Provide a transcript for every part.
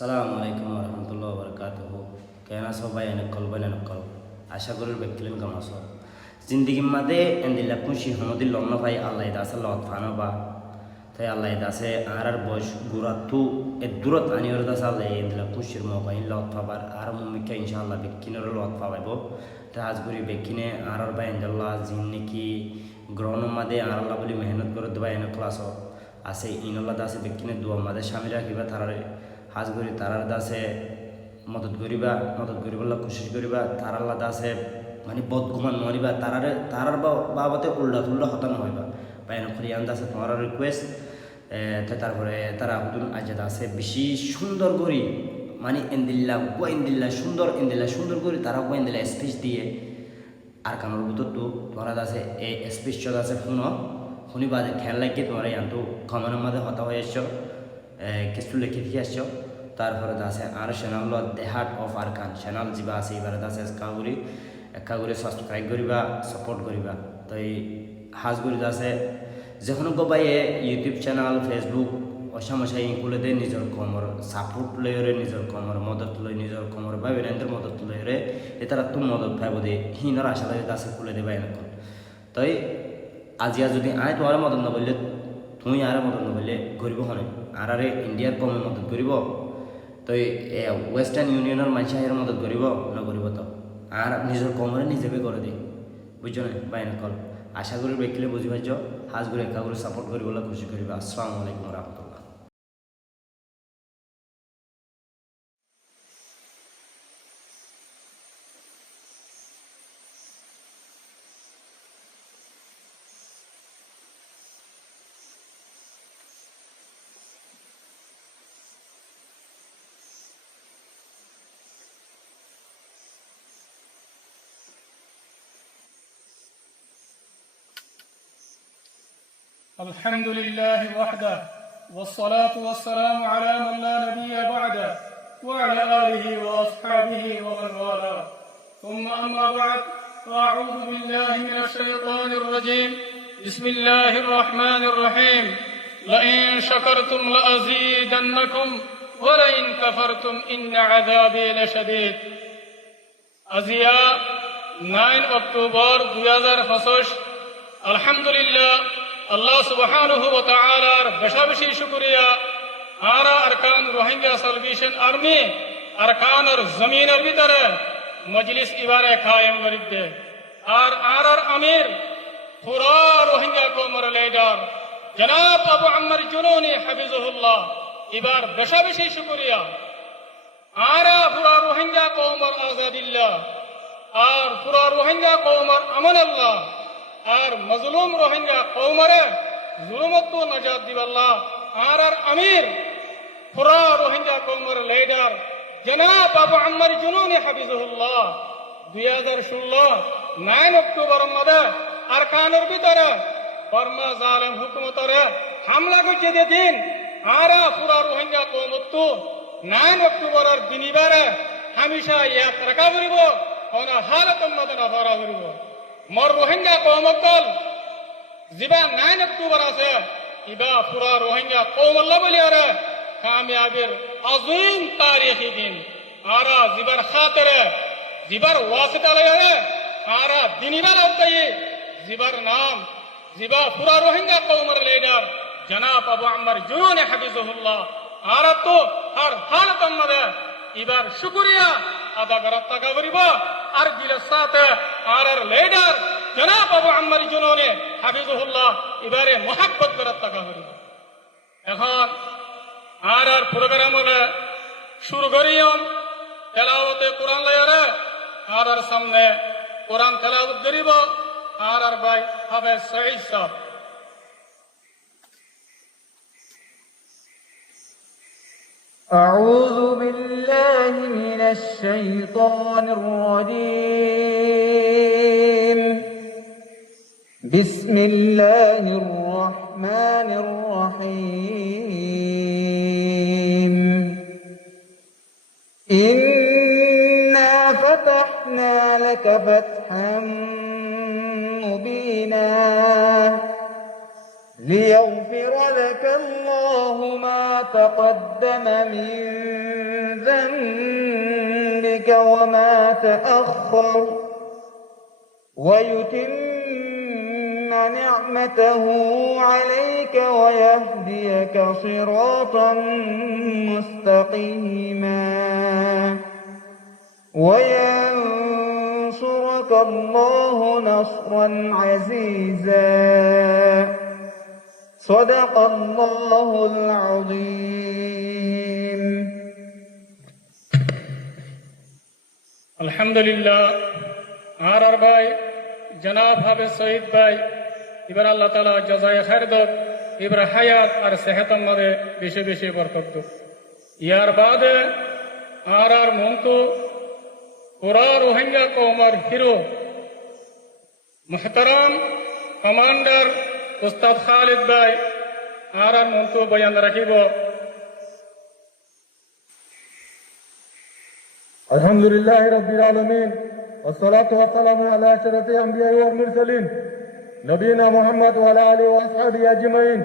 আসসালামু আলাইকুম রহমতুল্লাহ বরকাতুহ। কেন আছো ভাই? এনেকল ভাই এনেকল আশা করি ব্যক্তিলেন কেমন আছো? জিন্দিগির মাঝে এন্দিল্লা খুশি হমদি লগ্ন ভাই আল্লাহ দাসে লত ফানো বা তাই আল্লাহ দাসে আর বয়স গুড়াতু এ দূরত আনিওর দাস আল্লাহ এন্দিল্লা খুশির মৌকা লত পাবার আর মুমিকা ইনশাআল্লাহ বেকিনের লত পাবাইব রাজগুড়ি বেকিনে আর ভাই এঞ্জাল্লাহ জিন নাকি গ্রহণ মাদে আর আল্লাহ বলি মেহনত করে দেবা এনে ক্লাস আছে ইনল্লাহ দাসে বেকিনে দোয়া মাদে স্বামী রাখিবা তারারে হাজ করি তারার দাসে মদত করিবার কোশিশ করিবা তারার দাসে মানে বদগুমান নরিবা তারার বাবতে উল্টা তুল্লা হতানো হইবা বা এনে করিয়ান দাসে তোমার রিকোয়েস্ট তারপরে তারা হুদুন আজাদ আছে বেশি সুন্দর করি মানে ইন্দিল্লা সুন্দর করি তারা ইন্দিল্লা স্পিচ দিয়ে আর কানোর ভিতর তো তোমার আছে এই স্পিচ আছে শুনিবা যে খেয়াল লাগিয়ে তোমার ইয়ান্তু কমানোর মাঝে হতা হয়ে এসছ কিছু লিখে দিয়ে আসছ। তারপরে আছে আর channel the heart of Arakan channel যা আছে এবার আছে একা করে সাবস্ক্রাইব করিবা সাপোর্ট করিবা। তো এই হাজগুড়ি আছে যখন গবাইয়ে ইউটিউব চ্যানেল ফেসবুক অসামশাই খুলে দেয় নিজের কমর সাপোর্ট লইরে নিজের কমর মদত লই নিজের কমর বা বেরেন্দ্র মদত লইরে এ তারা তো মদত পাইব দে হিনর আশা লাগে আছে খুলে দেবা এখন। তাই আজিয়া যদি আয় তোমার মদত নবললে তুই আর মদত নবললে গরিব হনে আর ইন্ডিয়ার কমে মদত করিব। তো ওয়েস্টার্ন ইউনিয়নের মানুষ এর মদত করিব নকরিব তো আর নিজের কমরে নিজেকে করে দিই বুঝছো না বা এনেকল আশা করি বেকিলে বুঝি পাইছ হাজ করে একা করে সাপোর্ট করিবলে খুশি করিবা। আসসালামু আলাইকুম রহমতুল্লাহ। الحمد لله وحده والصلاة والسلام على من لا نبي بعده وعلى آله وأصحابه ومن والاه ثم أما بعد فأعوذ بالله من الشيطان الرجيم بسم الله الرحمن الرحيم لئن شكرتم لأزيدنكم ولئن كفرتم إن عذابي لشديد আজিয়া 9 অক্টোবর 2025 আলহামদুলিল্লাহ আল্লাহ সুবহানাহু ওয়া তাআলার বেশি শুকরিয়া আরা আরকান রোহিঙ্গা সালভেশন আর্মি আরকানর জমিনের ভিতরে মজলিস ইবারে কায়েম করিতে আর আরার আমির পুরা রোহিঙ্গা কওমের লিডার জনাব আবু আম্মার জুনুনি হাফিজাহুল্লাহ এবার বেশি শুকরিয়া আরা পুরা রোহিঙ্গা কওমের আজাদিল্লাহ আর পুরা রোহিঙ্গা কওমের আমানাল্লাহ আর মজলুম রোহিঙ্গা কওমরে জুলুমত নাজাত দিবাল্লাহ আর আমির পুরা রোহিঙ্গা কওমের লিডার জনাব আবু আম্মার জুনুনি হাফিজাহুল্লাহ 2016 9 অক্টোবর মধ্যে আরকানের ভিতরে বর্মা জালেম হুকুমতরে হামলা করছে দিন আর পুরা রোহিঙ্গা কওমত 9 অক্টোবরের দিনিবারে হামেশা এক রাখা করিব কোন হালতের মধ্যে না ধরা করিব মর রোহিঙ্গা কওমকল জিবা 9 অক্টোবর আছে ইবা পুরা রোহিঙ্গা কওমল্লা বলি আরে কামিয়াবের আযীম তারিখি দিন আরা জিবার খাতিরে জিবার ওয়াসিতা লয়ে আরা দিনিবার আওতাই জিবার নাম জিবা পুরা রোহিঙ্গা কওমের লিডার জনাব আবু আম্মার জুনুনি হাফিজাহুল্লাহ আরা তো আর হালতের মধ্যে এবার শুকরিয়া আদা করার টাকা করিব আর দিলের সাথে আর লিডার জনাব আবু আম্মার জুনুনি হাফিজাহুল্লাহ এবারে মোহাব্বত করার টাকা করিব। এখন আর প্রোগ্রাম হলে শুরু করিয়ম তেলাওয়াতে কোরআন লয়ারে আর সামনে কোরআন তেলাওয়াত করিব আর ভাই হাফেজ সঈদ সাহেব। أعوذ بالله من الشيطان الرجيم بسم الله الرحمن الرحيم إنا فتحنا لك فتحا مبينا ليغفر لك الله ما تقدم من ذنبك وما تأخر ويتم نعمته عليك ويهديك صراطا مستقيما وينصرك الله نصرا عزيزا صدق الله العظيم আলহামদুলিল্লাহ আর ভাই জনাব হাফেজ শহীদ ভাই এবার আল্লাহ তাআলা জাযায়ে খায়ের দাও এবার হায়াত আর সেহতম মধ্যে বেশি বেশি বরকত দাও ইয়ার বাদে আর মন্তু পুরা রোহিঙ্গা কওমের হিরো মুহতারাম কমান্ডার উস্তাদ খালিদ ভাই আর মন্তু বয়ান রাখিব الحمد لله رب العالمين والصلاة والسلام على أشرف الأنبياء والمرسلين نبينا محمد وعلى آله وأصحابه أجمعين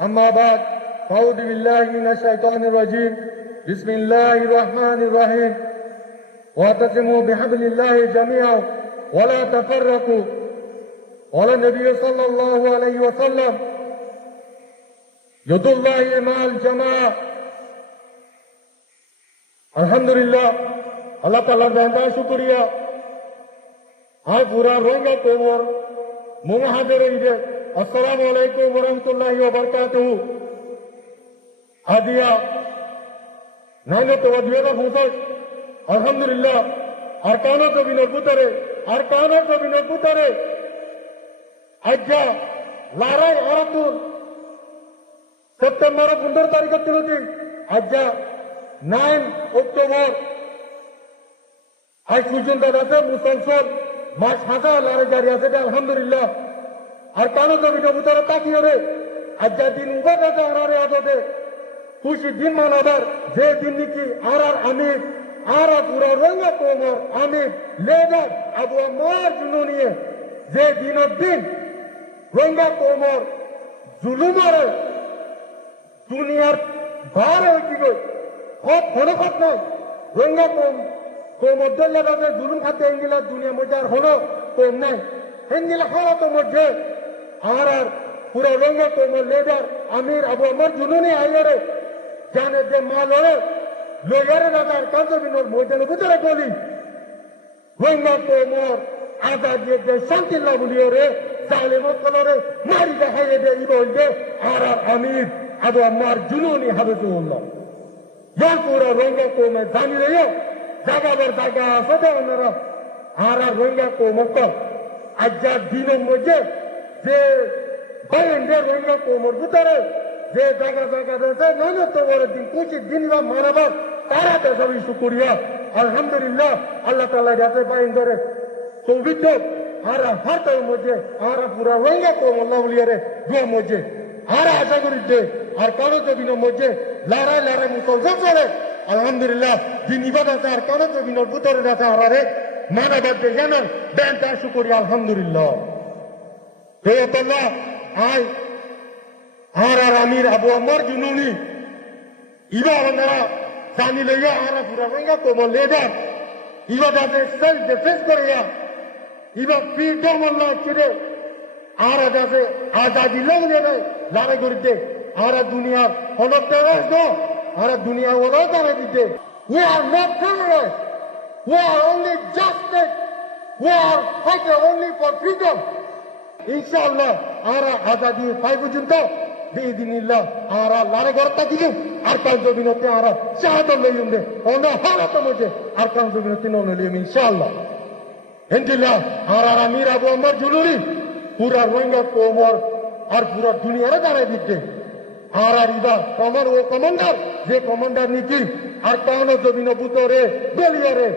أما بعد أعوذ بالله من الشيطان الرجيم بسم الله الرحمن الرحيم واعتصموا بحبل الله جميعا ولا تفرقوا قال النبي صلى الله عليه وسلم يد الله مع الجماعة الحمد لله अल्लाह ताला का शुक्रिया आज पूरा रोंगा कोमर मुंह हाजिर है अस्सलामु अलैकुम व रहमतुल्लाहि व बरकातुहू आदिया नाइनो तो दिया फुसस अल्हम्दुलिल्लाह अरकानो को बिनो पुतरे अज्जा लाराय औरतुल सेप्टेम्बर 15 तारीख तिलती अज्जा 9 अक्टोबर आज পর্যন্ত আছে মুসলসল মাস হাসা লারে জারি আছে আলহামদুলিল্লাহ আর কানো জমিটা ভিতরে তাকিয়ে রে আজ যা দিন উবার আছে আরারে আদতে খুশি দিন মানাবার যে দিন নাকি আর আমির আর পুরা রঙা কোমর আমির লেদার আবু আমার জন্য নিয়ে যে দিনের দিন রঙা কোমর জুলুমারে দুনিয়ার বার হয়ে গেল হক হনকত নাই রঙা কোমদ্দল্লা বাজে জুলুম খাতে এঙ্গিলা দুনিয়া মধ্যে আর হলো কম নাই এঙ্গিলা হলো তো মধ্যে আর পুরো রঙা কোমর লেডার আমির আবু আমার জুনুনি আইয়ারে জানে যে মা লড়ে লইয়ারে দাদার কাজ বিনোর ময়দানে ভিতরে গলি রঙা কোমর আজাদ যে শান্তি লাভলিও রে জালেমত কলরে মারি দেখাইয়ে দে ই বলবে আর আমির আবু আমার জুনুনি হাবিবুল্লাহ ইয়া পুরো রঙা কোমে জানি রে জাগাবার জায়গা আছে তো ওনারা আর রোহিঙ্গা কোমক আজ্জা দিনের মধ্যে যে বাইন্ডের রোহিঙ্গা কোমর ভিতরে যে জায়গা রয়েছে নয় তো বড় দিন কুচির দিন বা মানাবার তারা তো সবই শুকুরিয়া আলহামদুলিল্লাহ আল্লাহ তাআলা যাতে বাইন্ডরে সৌবিদ্য আর হাতের মধ্যে আর পুরা রোহিঙ্গা কোমর লাউলিয়ারে দুয়া মধ্যে আর আশা করি যে আর কারো জমিনের মধ্যে লড়াই মুসলমান চলে আলহামদুলিল্লাহ দিন ইবাদত আর কারো জমিনের ভিতরে আছে আরারে মানবাদ যে জানান বেন তার শুকরিয়া আলহামদুলিল্লাহ হে আল্লাহ আই আর আমির আবু আমার জুনুনি ইবার আমরা জানি লইয়া আর পুরা রঙা কোমল লেডার ইবাদতে সেলফ ডিফেন্স করিয়া ইবার ফ্রিডম আল্লাহ ছেড়ে আর আছে আজাদি লাগলে লড়াই করতে আর দুনিয়ার হলক দেওয়া আর দুনিয়া ওরাও তারা দিতে we are not terrorists we are only justice we are fighting only for freedom inshallah আর আজাদি পাই পর্যন্ত বিদিনিল্লাহ আর লড়াই করতে দিল আর কাল জমিনতে আর শাহাদত লইম দে অন্য হালত মধ্যে আর কাল জমিনতে নন লইম ইনশাআল্লাহ ইনশাআল্লাহ আর আমির আবু আমার জুলুরি পুরা রোহিঙ্গা কোমর আর পুরা দুনিয়ারে দাঁড়াই দিতে আর ইবা কমার ও কমান্ডার যে কমান্ডার নাকি আর কানো জমিন বুতরে দলিয়ারে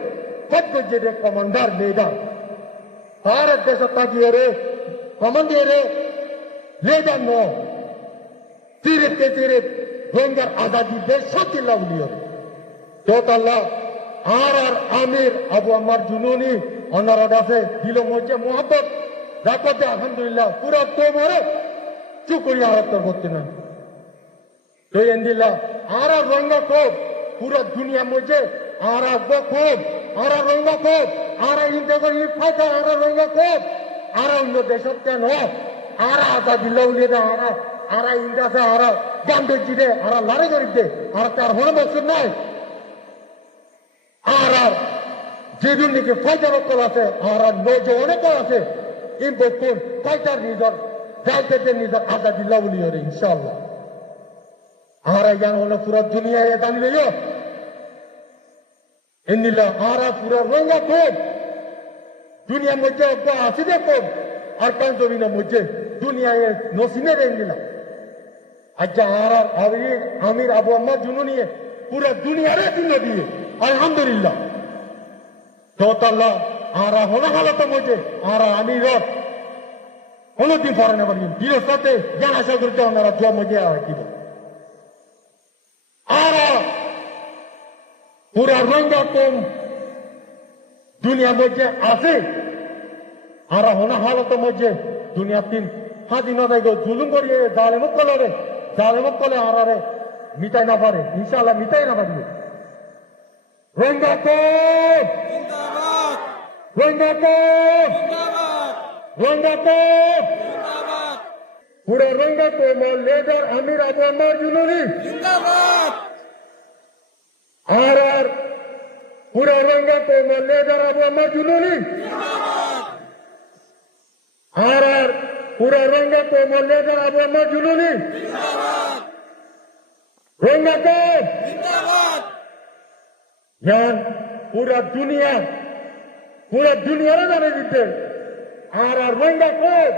সদ্য যে কমান্ডার লেডার ভারত দেশ তাকিয়ে রে কমান্ডিয়ে লেডার ন সিরিপ কে সিরিপ রোহিঙ্গার আজাদি দেশ শান্তি লাউলিও তোতাল্লাহ আর আমির আবু আমার জুনুনি অনারদ আছে দিল মধ্যে মোহাম্মত রাখতে আলহামদুলিল্লাহ পুরা কোমরে চুকরিয়া আরত করতে না তো এন্দিলা আর রঙ্গা খুব পুরো দুনিয়া মধ্যে আর খুব আর রঙ্গা খুব আর ইন্ডিয়া ফাইটা আর রঙ্গা খুব আর অন্য দেশত কেন আর আজাদিল্লা উলিয়ে দে আর ইন্ডিয়াতে আর গান্ধী দে আর লড়াই করি দে আর তার হল বছর নাই আর যে দুর্নীতি ফাইটার কল আছে আর নৌজওয়ানে কল আছে এই বকুন ফাইটার নিজর যাইতে নিজর আজাদিল্লা উলিয়ে রে ইনশাআল্লাহ আর জ্ঞান হলো পুরো দুনিয়ায় জানিলে এনিলা আর পুরো রঙ্গা খুব দুনিয়ার মধ্যে আছে দেখো আর কান জমিনের মধ্যে দুনিয়ায় নসিনে এনিলা আচ্ছা আর আমির আবু আম্মা জুনুনিয়ে পুরো দুনিয়ারে দিন দিয়ে আলহামদুলিল্লাহ তোতাল্লাহ আর হলো হালতের মধ্যে আর আমির হলো দিন পরে না পারি বীরের সাথে জ্ঞান আশা করতে ওনারা জোয়া মধ্যে কি আর পুরা রঙ্গা কম দুনিয়ার মধ্যে আছে আর হনা হালতের মধ্যে দুনিয়া তিন স্বাধীনতা জুলুম করিয়ে জালেমত কলে আর মিটাই না পারে ইনশাআল্লাহ মিটাই না পারবে রঙ্গা কম রঙ্গা কম রঙ্গা কম পুরা রঙ্গা কম লেডার আমির আবু আম্মার জুনুনি আর পুরা রঙ্গা কম লেডার আবু আম্মার জুনুনি আর পুরা রঙ্গা কম লেডার আবু আম্মার জুনুনি রঙ্গা কম জ্ঞান পুরা দুনিয়ারে জানে দিতে আর রঙ্গা কম